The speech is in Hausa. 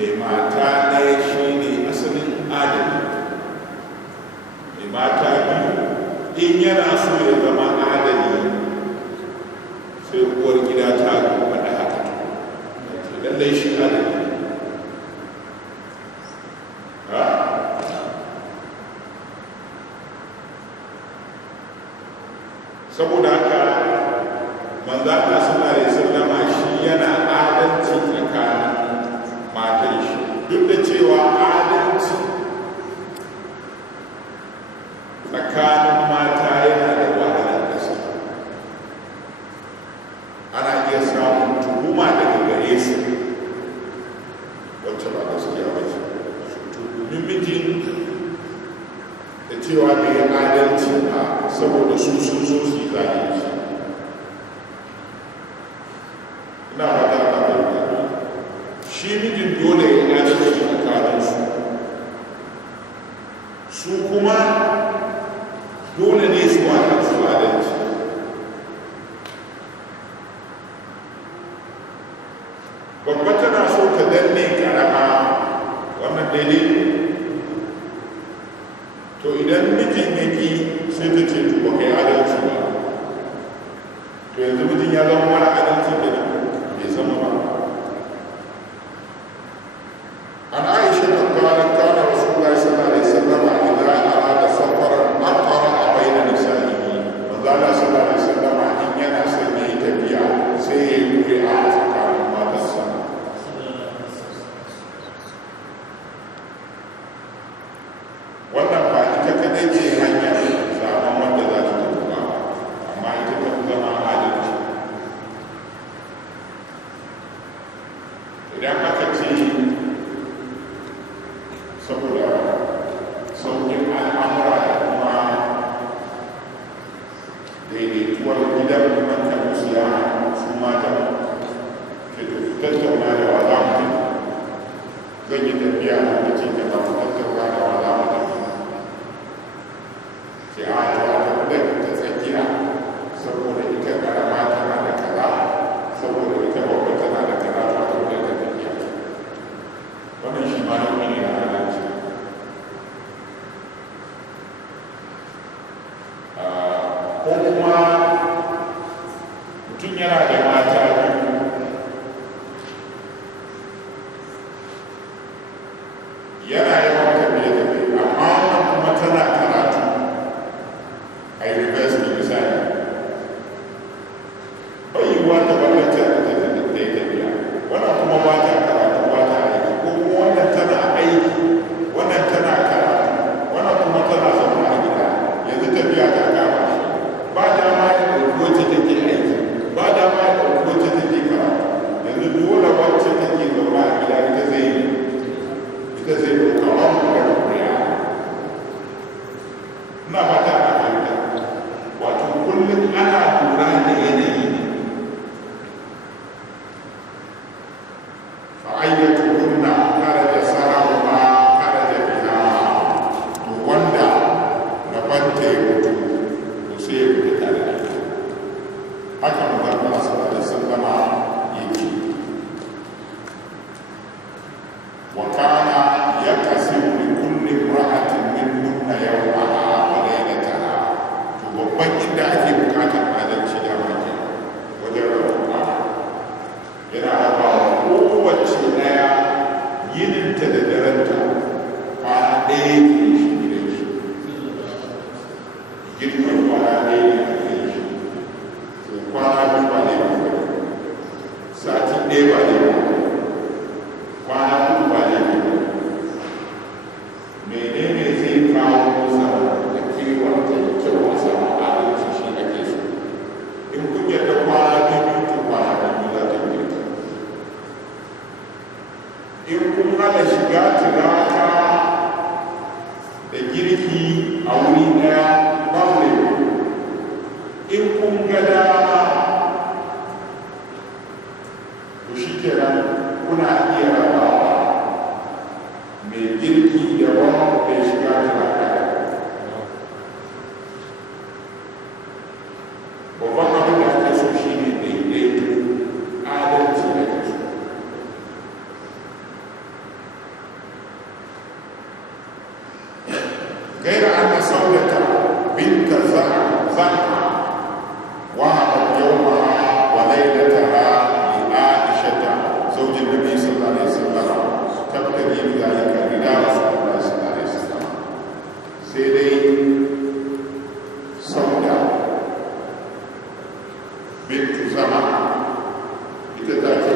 mai mata ɗaya shi ne asalin adali. Mai mata biyu in yana so ya zama adali sai uwar gida ta faɗa haka lallai shi adali. Saboda haka manzo Allah sallallahu alaihi wasallama shi yana adalci tsakanin matan shi, duk da cewa adalci tsakanin mata yana da wahalar gaske. Ana iya samun tuhuma daga gare su wacce ba gaskiya ba ce, su tuhumi mijin da cewa bai yi adalci ba saboda su sun so su yi zalunci. Ina fata ana bayyana shi mijin dole ya yi adalci tsakaninsu, su kuma dole ne su wata su adalci. Babba tana so ta danne karama, wannan daidai. To idan mijin yaki sai ta ce to ba kai adalci ba, to yanzu mijin ya zama mara adalci da nan bai zama ba. An Aisha ta kwana kana Rasulullahi sallallahu alaihi wasallam idan arada safaran aqara baina nisa'ihi, manzo Allah sallallahu alaihi wasallam in yana son yayi tafiya sai ya yi a tsakanin matarsa. Wannan ba ita kadai ce hanyar zaben wanda za ta tafi ba, amma ita ta fi zama adalci. Idan aka ce saboda sauƙin al'amura da kuma daidaituwar gidan hankalin su ya su mata ke tattauna da wa za mu zan yi tafiya a lokacin da ba mu tattauna da wa za mu tafi. Sai a yi wata kudin ta tsakiya saboda ita karama tana da kaza, saboda ita babba tana da kaza ta kudin ta tafiya. Wannan shi ma nau'i ne na adalci. Ko kuma mutum yana da mata biyu, yana yawan tafiye-tafiye, amma wannan kuma tana karatu a university misali. Bai yiwuwa ta bambanta da ta tafiya, wannan kuma ba ta karatu ba ta aiki, ko kuma wannan tana aiki, wannan tana karatu, wannan kuma tana zama a gida. Yanzu tafiya ta kama shi, ba dama ya ɗauki wacce take aiki, ba dama ya ɗauki wacce take karatu. Yanzu dole wacce take zauna a gida ita zai ɗauka wani da kuriya. Ina fata a fahimta, wato kullum ana lura da yanayi ne. فأيتهن خرج سرهما خرج بها، to wanda rabanta ya mutu to sai ya fita tare da ita. Haka manzon Allah sallallahu alaihi wasallam yake. Wa kana yaqsimu li kulli imra'atin minhunna yawmaha wa laylataha. To babban inda ake bukatar adalci da maki wajen rabuwa yana rabawa kowace ɗaya yininta da daranta kwana ɗaya ke shi gidan shi, girman kwana ɗaya ne a gidan shi. To kwana biyu ba ne ba, sati ɗaya ba ne ba, kwana uku ba ne ba. Menene zai kawo masa da kewar da kyau a samu adalci shi ake so. In kun yadda kwana biyu to kwana biyu za ta girka. In kun hana shiga tiraka da girki a wuri ɗaya babu ne. In kun ga dama to shi kenan kuna iya rabawa mai girki daban mai shiga tiraka. Babban abin da ake so shi ne daidaito, adalci da kasu. ذلك رداء رسول الله صلى الله عليه وسلم سيدي سوداء بنت زمع ita ta ce